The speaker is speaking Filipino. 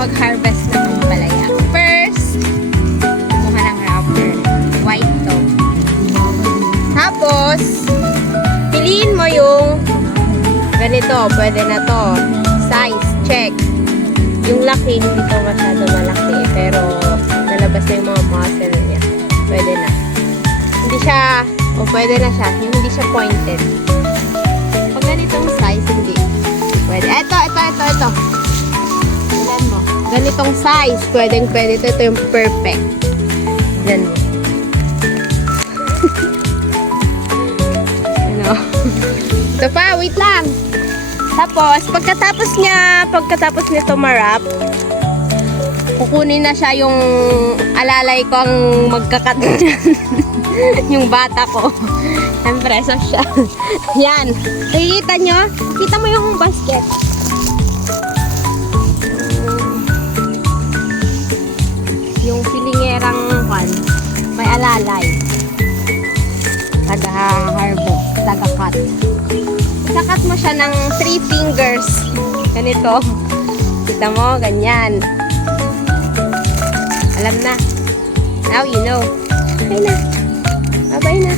mag-harvest ng ampalaya. First, kumuha ng wrapper. White to. Tapos, piliin mo yung ganito. Pwede na to. Size, check. Yung laki, hindi to masyado malaki. Pero, nalabas na yung mga muscle niya. Pwede na. Hindi siya, o pwede na siya. Yung hindi siya pointed. Pag ganitong size, hindi. Pwede. Ito. Ilan mo? Ganitong size. Pwede. Ito yung perfect. Ilan mo? Ano? Ito pa, wait lang. Tapos, pagkatapos nito marap, kukunin na siya yung alalay ko ang magkakat yung bata ko. Siyempre, so siya. Yan. Nakikita nyo? Kita mo yung basket. Yung silingerang may alalay. Taga-harvest. Taga-cut. Ikakat mo siya ng 3 fingers. Ganito. Kita mo? Ganyan. Alam na. Now you know. Okay na. Bye-bye na.